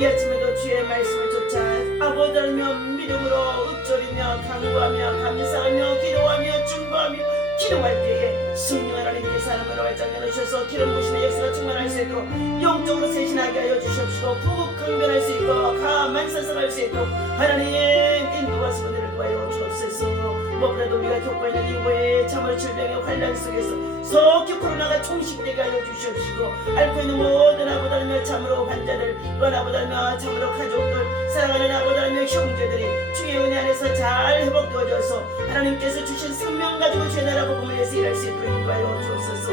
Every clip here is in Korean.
이 아침에도 주의 말씀을 쫓아 아버지며 믿음으로 읊조리며 간구하며 감사하며 기도하며 중보하며 기도할 때에 성령 하나님께서 하나님으로 활짝 열어주셔서 기름 부심의 역사가 충만할 수 있도록 영적으로 세신하게 하여 주시옵시고 부강변할 수 있고 가만사성할 수 있도록 하나님 인도하사 그들을 도하여 주옵소서. 무엇보다도 우리가 겪고 있는 이후에 참을 질병의 환란 속에서 속히 코로나가 종식되게 하여 주시옵시고 앓고 있는 모든 아버지며 참으로 환자들 또 아버지며 참으로 가족들 사랑하는 아버지며 형제들이 주의 은혜 안에서 잘 회복되어져서 하나님께서 주신 생명 가지고 주의 나라 복음을 위해서 일할 수 있도록 인도하여 주옵소서.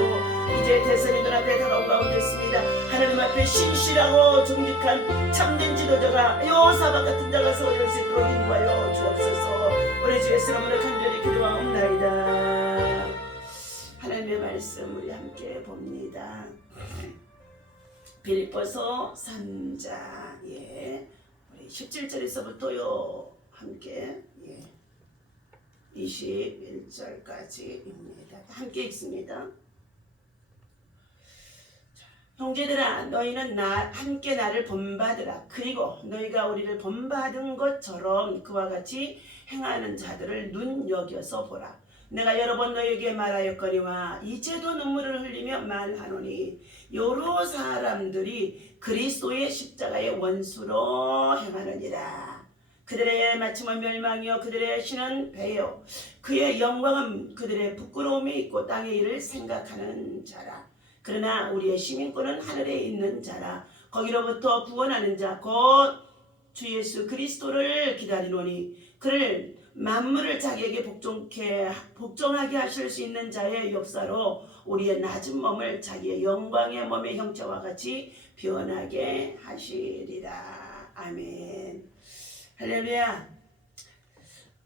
이제 대선이 눈앞에 다가오고 가운데 있습니다. 하나님 앞에 신실하고 정직한 참된 지도자가 요사박 같은 자가 서올 수 있도록 인도하여 주옵소서. 우리 주 예수 이름으로 간절히 기도하옵나이다. 하나님의 말씀 우리 함께 봅니다. 빌립보서 3장 우리 17절에서부터요 함께 21절까지입니다. 함께 읽습니다. 형제들아 너희는 함께 나를 본받으라. 그리고 너희가 우리를 본받은 것처럼 그와 같이 행하는 자들을 눈여겨서 보라. 내가 여러 번 너희에게 말하였거니와 이제도 눈물을 흘리며 말하노니 여러 사람들이 그리스도의 십자가의 원수로 행하느니라. 그들의 마침은 멸망이요 그들의 신은 배요 그의 영광은 그들의 부끄러움이 있고 땅의 일을 생각하는 자라. 그러나 우리의 시민권은 하늘에 있는 자라. 거기로부터 구원하는 자 곧 주 예수 그리스도를 기다리노니 그를 만물을 자기에게 복종하게 하실 수 있는 자의 역사로 우리의 낮은 몸을 자기의 영광의 몸의 형체와 같이 변하게 하시리라. 아멘. 할렐루야.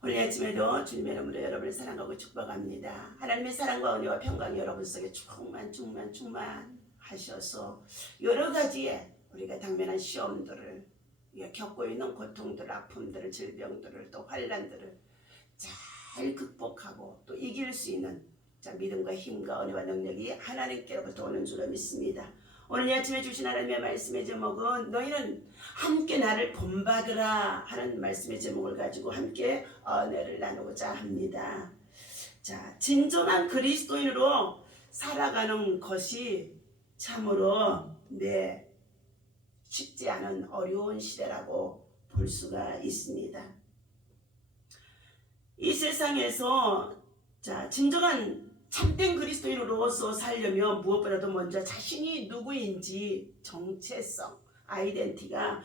오늘 아침에도 주님의 이름으로 여러분을 사랑하고 축복합니다. 하나님의 사랑과 은혜와 평강이 여러분 속에 충만하셔서 여러 가지의 우리가 당면한 시험들을 겪고 있는 고통들, 아픔들을, 질병들을 또 환란들을 잘 극복하고 또 이길 수 있는 믿음과 힘과 은혜와 능력이 하나님께로부터 오는 줄로 믿습니다. 오늘 아침에 주신 하나님의 말씀의 제목은 너희는 함께 나를 본받으라 하는 말씀의 제목을 가지고 함께 은혜를 나누고자 합니다. 자, 진정한 그리스도인으로 살아가는 것이 참으로 쉽지 않은 어려운 시대라고 볼 수가 있습니다. 이 세상에서 진정한 참된 그리스도인으로서 살려면 무엇보다도 먼저 자신이 누구인지 정체성, 아이덴티티가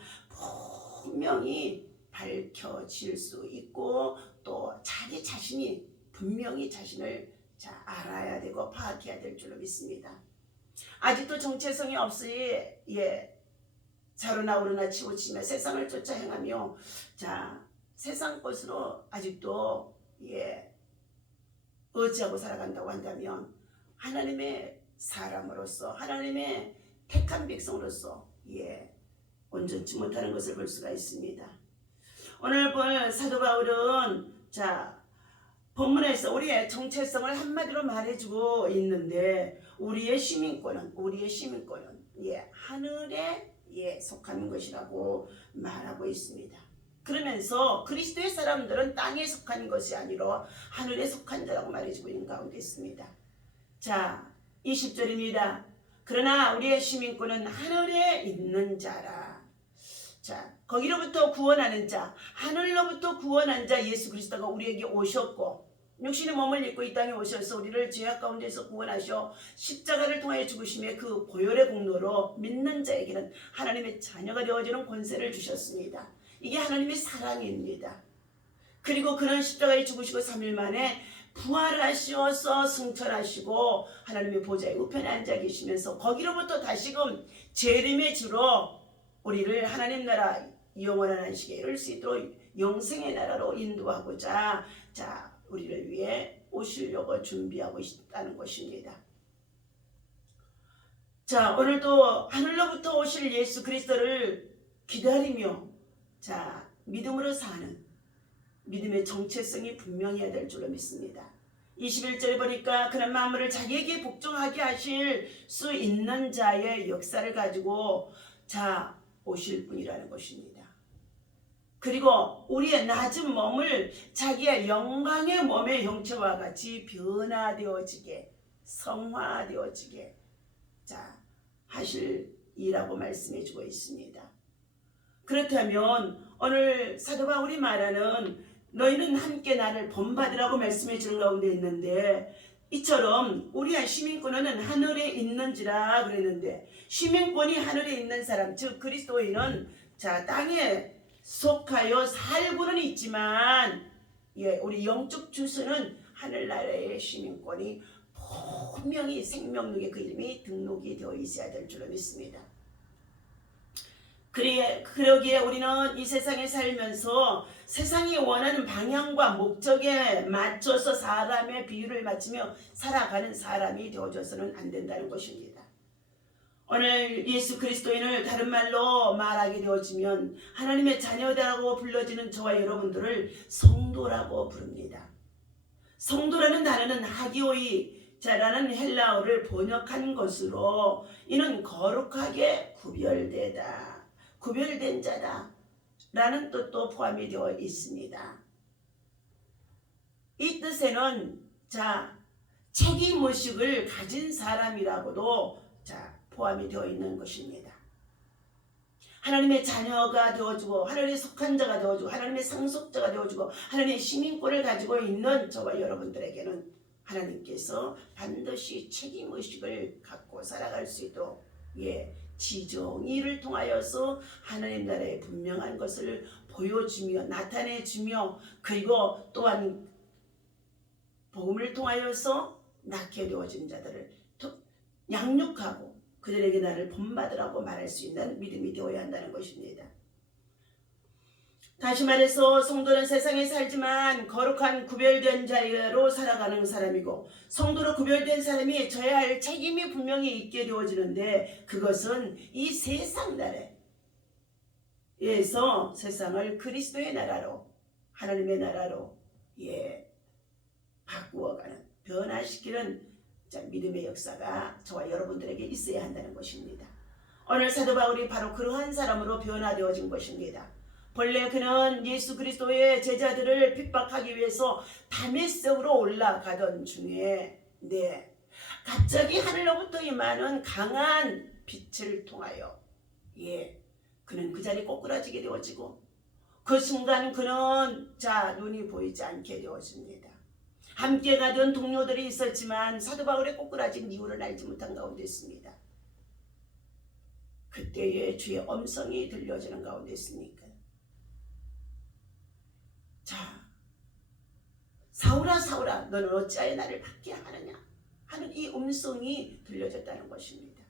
분명히 밝혀질 수 있고 또 자기 자신이 분명히 자신을 알아야 되고 파악해야 될 줄로 믿습니다. 아직도 정체성이 없으니 자로나 오르나 치우치며 세상을 쫓아 행하며 세상 것으로 아직도 의지하고 살아간다고 한다면 하나님의 사람으로서 하나님의 택한 백성으로서 온전치 못하는 것을 볼 수가 있습니다. 오늘 볼 사도 바울은 본문에서 우리의 정체성을 한마디로 말해주고 있는데 우리의 시민권은 하늘에 속하는 것이라고 말하고 있습니다. 그러면서 그리스도의 사람들은 땅에 속한 것이 아니라 하늘에 속한 자라고 말해주고 있는 가운데 있습니다. 20절입니다. 그러나 우리의 시민권은 하늘에 있는 자라. 거기로부터 구원하는 자, 하늘로부터 구원한 자 예수 그리스도가 우리에게 오셨고 육신의 몸을 입고 이 땅에 오셔서 우리를 죄악 가운데서 구원하셔 십자가를 통하여 죽으심의 그 보혈의 공로로 믿는 자에게는 하나님의 자녀가 되어지는 권세를 주셨습니다. 이게 하나님의 사랑입니다. 그리고 그는 십자가에 죽으시고 3일 만에 부활하셔서 승천하시고 하나님의 보좌에 우편에 앉아 계시면서 거기로부터 다시금 재림의 주로 우리를 하나님 나라 영원한 안식에 이룰 수 있도록 영생의 나라로 인도하고자 우리를 위해 오시려고 준비하고 있다는 것입니다. 오늘도 하늘로부터 오실 예수 그리스도를 기다리며 믿음으로 사는 믿음의 정체성이 분명해야 될 줄로 믿습니다. 21절에 보니까 그런 만물을 자기에게 복종하게 하실 수 있는 자의 역사를 가지고 오실 분이라는 것입니다. 그리고 우리의 낮은 몸을 자기의 영광의 몸의 형체와 같이 변화되어지게, 성화되어지게 하실 이라고 말씀해 주고 있습니다. 그렇다면 오늘 사도 바울이 말하는 너희는 함께 나를 본받으라고 말씀해 주는 가운데 있는데, 이처럼 우리의 시민권은 하늘에 있는지라 그랬는데, 시민권이 하늘에 있는 사람, 즉 그리스도인은 땅에 속하여 살고는 있지만 우리 영적 주소는 하늘나라의 시민권이 분명히 생명록에 그 이름이 등록이 되어 있어야 될 줄로 믿습니다. 그러기에 우리는 이 세상에 살면서 세상이 원하는 방향과 목적에 맞춰서 사람의 비율을 맞추며 살아가는 사람이 되어져서는 안 된다는 것입니다. 오늘 예수 그리스도인을 다른 말로 말하게 되어지면 하나님의 자녀다라고 불러지는 저와 여러분들을 성도라고 부릅니다. 성도라는 단어는 하기오이자라는 헬라어를 번역한 것으로 이는 거룩하게 구별되다, 구별된 자다 라는 뜻도 포함이 되어 있습니다. 이 뜻에는 책임의식을 가진 사람이라고도 포함이 되어 있는 것입니다. 하나님의 자녀가 되어주고 하나님의 속한 자가 되어주고 하나님의 상속자가 되어주고 하나님의 시민권을 가지고 있는 저와 여러분들에게는 하나님께서 반드시 책임의식을 갖고 살아갈 수 있도록 지정의를 통하여서 하나님 나라의 분명한 것을 보여주며 나타내주며, 그리고 또한 복음을 통하여서 낳게 되어진 자들을 양육하고 그들에게 나를 본받으라고 말할 수 있는 믿음이 되어야 한다는 것입니다. 다시 말해서 성도는 세상에 살지만 거룩한 구별된 자로 살아가는 사람이고, 성도로 구별된 사람이 져야 할 책임이 분명히 있게 되어지는데, 그것은 이 세상 나라에서 세상을 그리스도의 나라로, 하나님의 나라로 바꾸어가는, 변화시키는 믿음의 역사가 저와 여러분들에게 있어야 한다는 것입니다. 오늘 사도 바울이 바로 그러한 사람으로 변화되어진 것입니다. 본래 그는 예수 그리스도의 제자들을 핍박하기 위해서 다메섹으로 올라가던 중에 갑자기 하늘로부터 임하는 강한 빛을 통하여 그는 그 자리에 꼬꾸라지게 되어지고, 그 순간 그는 눈이 보이지 않게 되어집니다. 함께 가던 동료들이 있었지만 사도 바울의 꼬꾸라진 이유를 알지 못한 가운데 있습니다. 그때에 주의 음성이 들려지는 가운데 있으니까, 사울아 사울아 너는 어찌하여 나를 받게 하느냐 하는 이 음성이 들려졌다는 것입니다.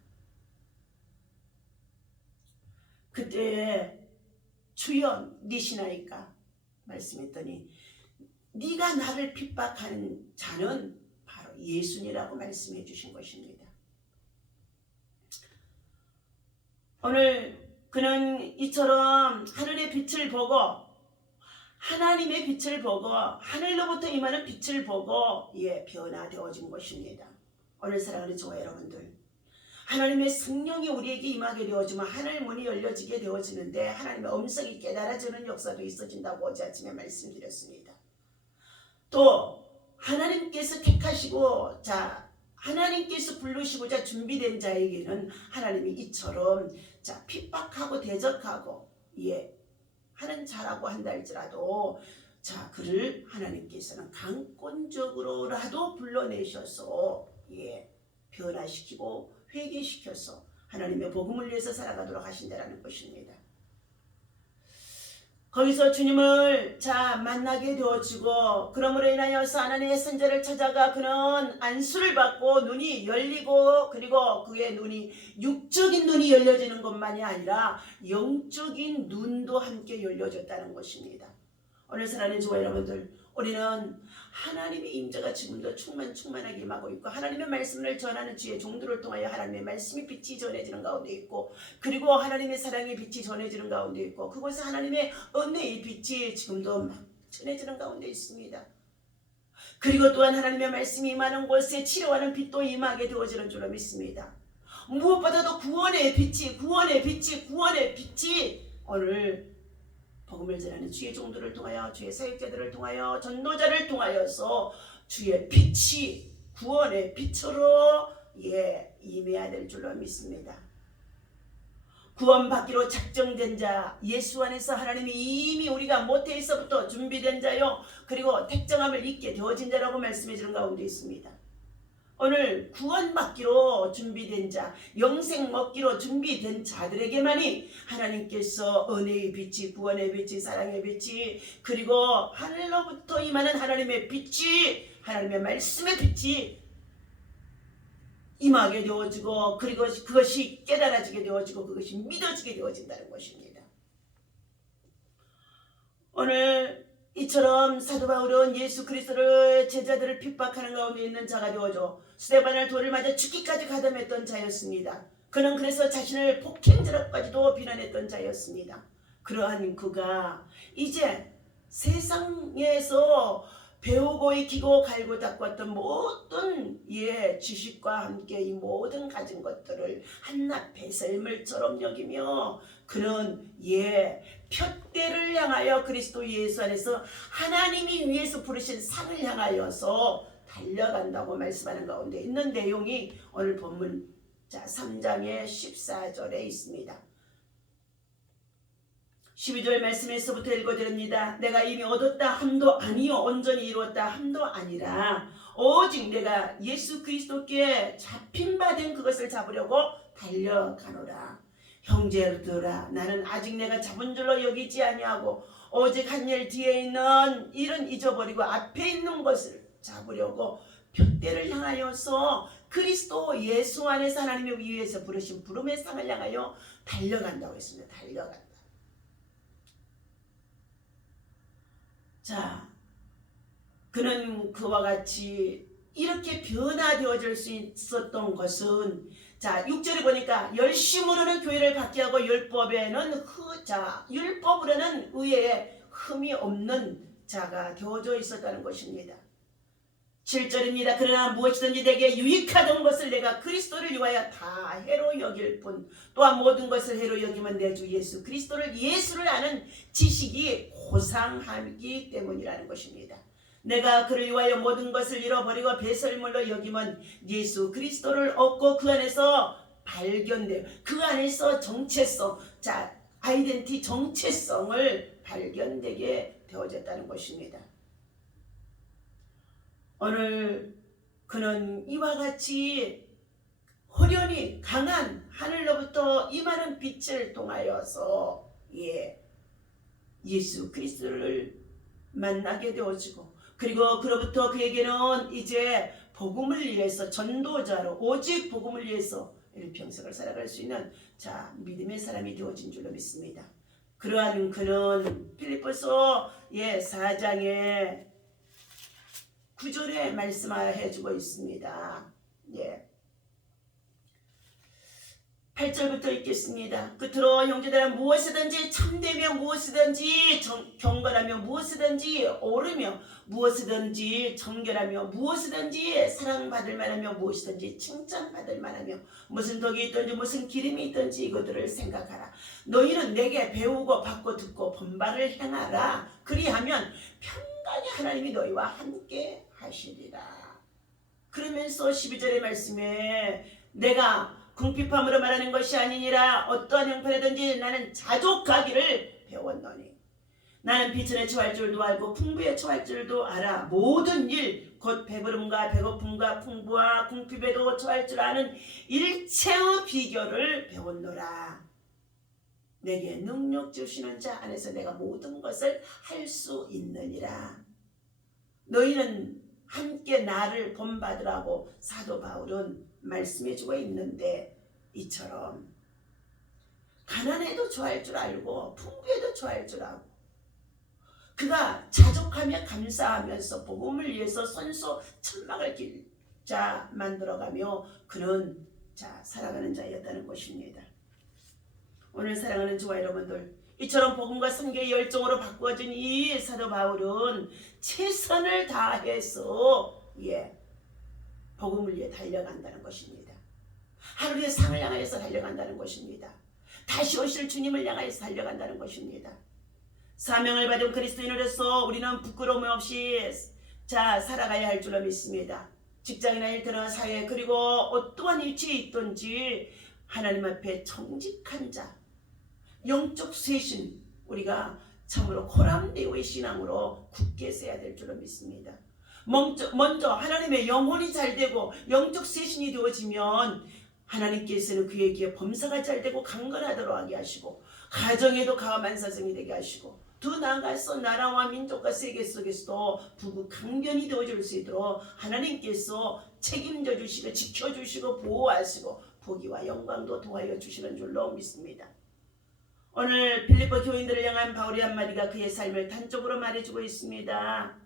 그때 주여 니시나이까 말씀했더니, 네가 나를 핍박하는 자는 바로 예수니라고 말씀해 주신 것입니다. 오늘 그는 이처럼 하늘의 빛을 보고, 하나님의 빛을 보고, 하늘로부터 임하는 빛을 보고 변화되어진 것입니다. 오늘 사랑하는 저와 여러분들, 하나님의 성령이 우리에게 임하게 되어지면 하늘 문이 열려지게 되어지는데, 하나님의 음성이 깨달아지는 역사도 있어진다고 어제 아침에 말씀드렸습니다. 또 하나님께서 택하시고 하나님께서 부르시고자 준비된 자에게는 하나님이 이처럼 핍박하고 대적하고 하는 자라고 한다 할지라도 그를 하나님께서는 강권적으로라도 불러내셔서 변화시키고 회개시켜서 하나님의 복음을 위해서 살아가도록 하신다라는 것입니다. 거기서 주님을 만나게 되어지고, 그러므로 인하여서 하나님의 선자를 찾아가 그는 안수를 받고 눈이 열리고, 그리고 그의 눈이 육적인 눈이 열려지는 것만이 아니라 영적인 눈도 함께 열려졌다는 것입니다. 오늘 사랑하는 저와 여러분들, 우리는 하나님의 임재가 지금도 충만하게 임하고 있고, 하나님의 말씀을 전하는 주의 종들을 통하여 하나님의 말씀의 빛이 전해지는 가운데 있고, 그리고 하나님의 사랑의 빛이 전해지는 가운데 있고, 그곳에 하나님의 은혜의 빛이 지금도 막 전해지는 가운데 있습니다. 그리고 또한 하나님의 말씀이 임하는 곳에 치료하는 빛도 임하게 되어지는 줄로 믿습니다. 무엇보다도 구원의 빛이 오늘 복음을 전하는 주의 종들을 통하여, 주의 사역자들을 통하여, 전도자를 통하여서 주의 빛이 구원의 빛으로 임해야 될 줄로 믿습니다. 구원받기로 작정된 자, 예수 안에서 하나님이 이미 우리가 모태에서부터 준비된 자요, 그리고 택정함을 입게 되어진 자라고 말씀해 주는 가운데 있습니다. 오늘 구원받기로 준비된 자, 영생 먹기로 준비된 자들에게만이 하나님께서 은혜의 빛이, 구원의 빛이, 사랑의 빛이, 그리고 하늘로부터 임하는 하나님의 빛이, 하나님의 말씀의 빛이 임하게 되어지고, 그리고 그것이 깨달아지게 되어지고, 그것이 믿어지게 되어진다는 것입니다. 오늘 이처럼 사도 바울은 예수 그리스도를 제자들을 핍박하는 가운데 있는 자가 되어져 스데반을 돌을 맞아 죽기까지 가담했던 자였습니다. 그는 그래서 자신을 폭행자라고까지도 비난했던 자였습니다. 그러한 그가 이제 세상에서 배우고 익히고 갈고 닦았던 모든 지식과 함께 이 모든 가진 것들을 한낱 배설물처럼 여기며 그는 푯대를 향하여 그리스도 예수 안에서 하나님이 위에서 부르신 상을 향하여서 달려간다고 말씀하는 가운데 있는 내용이 오늘 본문 3장의 14절에 있습니다. 12절 말씀에서부터 읽어드립니다. 내가 이미 얻었다 함도 아니요 온전히 이루었다 함도 아니라 오직 내가 예수 그리스도께 잡힌 바 된 그것을 잡으려고 달려가노라. 형제들아, 나는 아직 내가 잡은 줄로 여기지 아니하고 오직 한 일 뒤에 있는 일은 잊어버리고 앞에 있는 것을 잡으려고 푯대를 향하여서 그리스도 예수 안에서 하나님의 위에서 부르신 부름의 상을 향하여 달려간다고 했습니다. 달려간다. 자, 그는 그와 같이 이렇게 변화되어질 수 있었던 것은 6절에 보니까 열심으로는 교회를 받게 하고 율법에는 율법으로는 의에 흠이 없는 자가 되어져 있었다는 것입니다. 7절입니다. 그러나 무엇이든지 내게 유익하던 것을 내가 그리스도를 위하여 다 해로 여길 뿐 또한 모든 것을 해로 여기면 내 주 예수 그리스도를 예수를 아는 지식이 고상하기 때문이라는 것입니다. 내가 그를 위하여 모든 것을 잃어버리고 배설물로 여기면 예수 그리스도를 얻고 그 안에서 발견돼요. 그 안에서 정체성, 아이덴티 정체성을 발견되게 되어졌다는 것입니다. 오늘 그는 이와 같이 호련히 강한 하늘로부터 임하는 빛을 통하여서 예수 그리스도를 만나게 되어지고, 그리고 그로부터 그에게는 이제 복음을 위해서 전도자로 오직 복음을 위해서 일평생을 살아갈 수 있는 믿음의 사람이 되어진 줄로 믿습니다. 그러한 그는 필리포서 4장의 9절에 말씀해주고 있습니다. 8절부터 읽겠습니다. 끝으로 형제들아, 무엇이든지 참되며 무엇이든지 경건하며 무엇이든지 옳으며 무엇이든지 정결하며 무엇이든지 사랑받을 만하며 무엇이든지 칭찬받을 만하며 무슨 덕이 있든지 무슨 기름이 있든지 이것들을 생각하라. 너희는 내게 배우고 받고 듣고 본바를 행하라. 그리하면 평강의 하나님이 너희와 함께 하시리라. 그러면서 12절의 말씀에 내가 궁핍함으로 말하는 것이 아니니라. 어떠한 형편이든지 나는 자족하기를 배웠노니 나는 비천에 처할 줄도 알고 풍부에 처할 줄도 알아. 모든 일 곧 배부름과 배고픔과 풍부와 궁핍에도 처할 줄 아는 일체의 비결을 배웠노라. 내게 능력 주시는 자 안에서 내가 모든 것을 할 수 있느니라. 너희는 함께 나를 본받으라고 사도 바울은 말씀해주고 있는데, 이처럼 가난해도 좋아할 줄 알고 풍부해도 좋아할 줄 알고 그가 자족하며 감사하면서 복음을 위해서 선소 천막을 만들어가며 그는 살아가는 자였다는 것입니다. 오늘 사랑하는 주와 여러분들, 이처럼 복음과 선교의 열정으로 바꾸어진 이 사도 바울은 최선을 다해서 복음을 위해 달려간다는 것입니다. 하늘의 상을 향하여서 달려간다는 것입니다. 다시 오실 주님을 향하여서 달려간다는 것입니다. 사명을 받은 그리스도인으로서 우리는 부끄러움 없이 살아가야 할 줄로 믿습니다. 직장이나 일터나 사회 그리고 어떠한 위치에 있든지 하나님 앞에 정직한 자, 영적 쇄신, 우리가 참으로 코람데오의 신앙으로 굳게 서야 될 줄로 믿습니다. 먼저 하나님의 영혼이 잘되고 영적 쇄신이 되어지면 하나님께서는 그에게 범사가 잘되고 강건하도록 하게 하시고 가정에도 가만사성이 되게 하시고 더 나아가서 나라와 민족과 세계 속에서도 부귀 강변이 되어줄 수 있도록 하나님께서 책임져 주시고 지켜주시고 보호하시고 복위와 영광도 도와여 주시는 줄로 믿습니다. 오늘 빌립보 교인들을 향한 바울의 한마디가 그의 삶을 단적으로 말해주고 있습니다.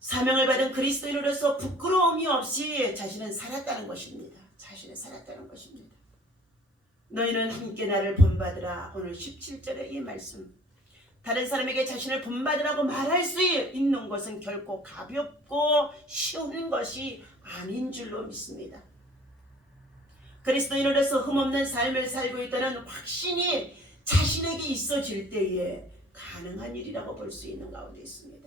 사명을 받은 그리스도인으로서 부끄러움이 없이 자신은 살았다는 것입니다. 자신은 살았다는 것입니다. 너희는 함께 나를 본받으라. 오늘 17절의 이 말씀, 다른 사람에게 자신을 본받으라고 말할 수 있는 것은 결코 가볍고 쉬운 것이 아닌 줄로 믿습니다. 그리스도인으로서 흠없는 삶을 살고 있다는 확신이 자신에게 있어질 때에 가능한 일이라고 볼 수 있는 가운데 있습니다.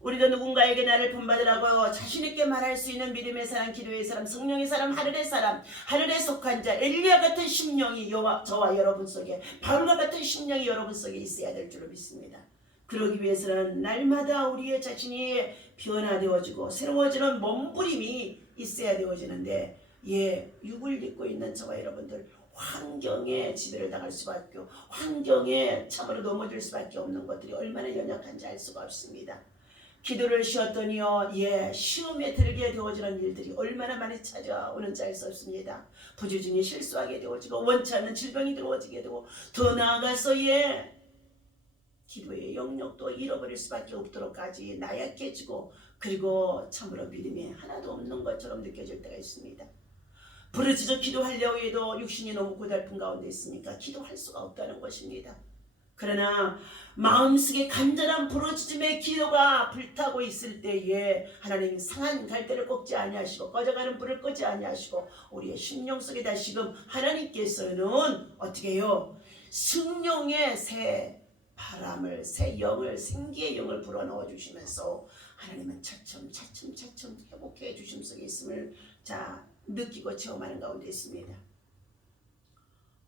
우리도 누군가에게 나를 본받으라고 자신있게 말할 수 있는 믿음의 사람, 기도의 사람, 성령의 사람, 하늘의 사람, 하늘에 속한 자, 엘리야 같은 심령이 저와 여러분 속에, 바울과 같은 심령이 여러분 속에 있어야 될 줄로 믿습니다. 그러기 위해서는 날마다 우리의 자신이 변화되어지고 새로워지는 몸부림이 있어야 되어지는데 육을 입고 있는 저와 여러분들, 환경에 지배를 당할 수밖에 없고 환경에 참으로 넘어질 수밖에 없는 것들이 얼마나 연약한지 알 수가 없습니다. 기도를 쉬었더니요, 시험에 들게 되어지는 일들이 얼마나 많이 찾아오는지 알 수 없습니다. 부주중에 실수하게 되어지고 원치 않는 질병이 들어오게 되고 더 나아가서 기도의 영역도 잃어버릴 수밖에 없도록까지 나약해지고 그리고 참으로 믿음이 하나도 없는 것처럼 느껴질 때가 있습니다. 부르짖어 기도하려고 해도 육신이 너무 고달픈 가운데 있으니까 기도할 수가 없다는 것입니다. 그러나 마음속에 간절한 부르짖음의 기도가 불타고 있을 때에 하나님 상한 갈대를 꺾지 아니하시고 꺼져가는 불을 끄지 아니하시고 우리의 심령 속에 다시금 하나님께서는 어떻게 해요? 성령의 새 바람을, 새 영을, 생기의 영을 불어넣어 주시면서 하나님은 차츰 회복해 주심 속에 있음을 느끼고 체험하는 가운데 있습니다.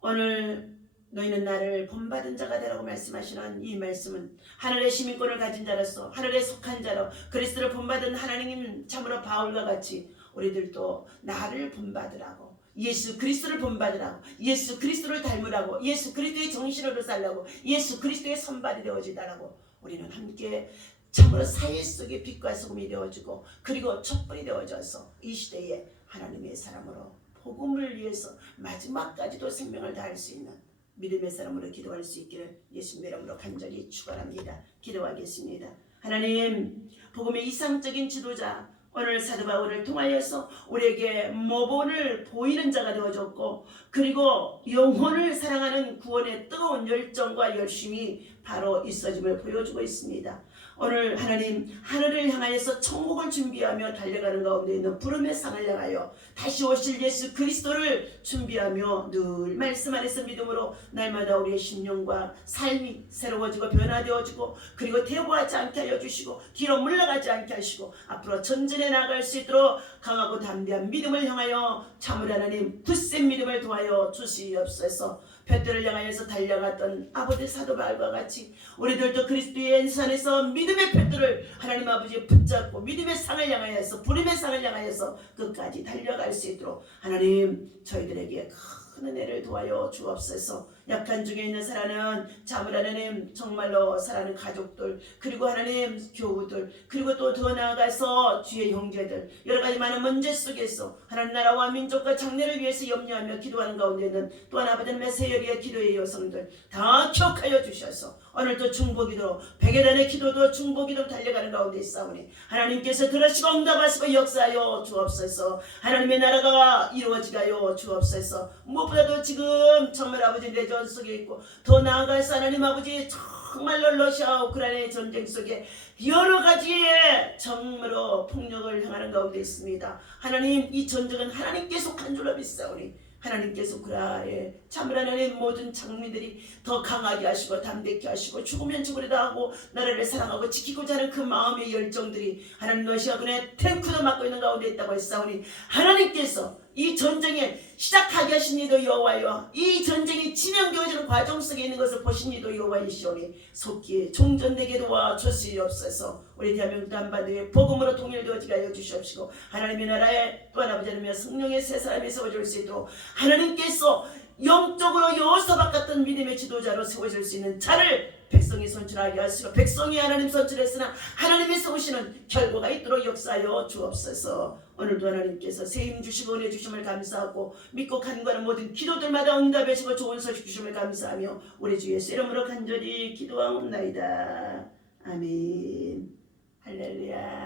오늘 너희는 나를 본받은 자가 되라고 말씀하시는 이 말씀은 하늘의 시민권을 가진 자로서, 하늘에 속한 자로 그리스도를 본받은 하나님, 참으로 바울과 같이 우리들도 나를 본받으라고, 예수 그리스도를 본받으라고, 예수 그리스도를 닮으라고, 예수 그리스도의 정신으로 살라고, 예수 그리스도의 선발이 되어지다라고 우리는 함께 참으로 사회 속에 빛과 소금이 되어지고 그리고 촛불이 되어져서 이 시대에 하나님의 사람으로 복음을 위해서 마지막까지도 생명을 다할 수 있는 믿음의 사람으로 기도할 수 있기를 예수님의 이름으로 간절히 축원합니다. 기도하겠습니다. 하나님, 복음의 이상적인 지도자, 오늘 사도 바울을 통하여서 우리에게 모본을 보이는 자가 되어줬고 그리고 영혼을 사랑하는 구원의 뜨거운 열정과 열심이 바로 있어짐을 보여주고 있습니다. 오늘 하나님, 하늘을 향하여서 천국을 준비하며 달려가는 가운데 있는 부름의 상을 향하여 다시 오실 예수 그리스도를 준비하며 늘 말씀 안에서 믿음으로 날마다 우리의 심령과 삶이 새로워지고 변화되어지고 그리고 퇴보하지 않게 하여 주시고 뒤로 물러가지 않게 하시고 앞으로 전진해 나갈 수 있도록 강하고 담대한 믿음을 향하여 참으로 하나님 굳센 믿음을 도하여 주시옵소서. 볕들을 향하여서 달려갔던 아버지 사도 바울과 같이 우리들도 그리스도의 연산에서 믿음의 볕들을 하나님 아버지 붙잡고 믿음의 상을 향하여서 부름의 상을 향하여서 끝까지 달려갈 수 있도록 하나님 저희들에게 큰 은혜를 도와여 주옵소서. 약한 중에 있는 사랑은 참으로 하나님 정말로 사랑하는 가족들 그리고 하나님 교우들 그리고 또 더 나아가서 주의 형제들 여러 가지 많은 문제 속에서 하나님 나라와 민족과 장래를 위해서 염려하며 기도하는 가운데는 또한 아버지의 세열이의 기도의 여성들 다 기억하여 주셔서 오늘도 중보기도 백예단의 기도도 중보기도 달려가는 가운데 있사오니 하나님께서 들으시고 응답하시고 역사하여 주옵소서. 하나님의 나라가 이루어지게 하여 주옵소서. 무엇보다도 지금 정말 아버지 내전 속에 있고 더 나아가서 하나님 아버지 정말로 러시아와 우크라이나의 전쟁 속에 여러 가지의 정말로 폭력을 행하는 가운데 있습니다. 하나님 이 전쟁은 하나님께서 한 줄로 믿사오니 하나님께서 우크라이나의 참으로 하나님 모든 장민들이 더 강하게 하시고 담대케 하시고 죽으면 죽으리다 하고 나라를 사랑하고 지키고자 하는 그 마음의 열정들이 하나님 러시아군의 탱크도 맡고 있는 가운데 있다고 했사오니 하나님께서 이 전쟁에 시작하게 하신 이도 여호와여 이 전쟁이 진행되어지는 과정 속에 있는 것을 보신 이도 여호와이시오니 속기에 종전되게 도와주시옵소서. 우리 대한민국 한반도에 복음으로 통일되어지게 하여 주시옵시고 하나님의 나라에 또한 아버지 하나님의 성령의 새 사람이 세워질 수 있도록 하나님께서 영적으로 여호사밧 같은 믿음의 지도자로 세워질 수 있는 자를 백성이 선출하게 하시고 백성이 하나님 선출했으나 하나님이 세우시는 결과가 있도록 역사하여 주옵소서. 오늘도 하나님께서 세임 주시고 은혜 주심을 감사하고 믿고 간구하는 모든 기도들마다 응답하시고 좋은 소식 주심을 감사하며 우리 주 예수 이름으로 간절히 기도하옵나이다. 아멘. 할렐루야.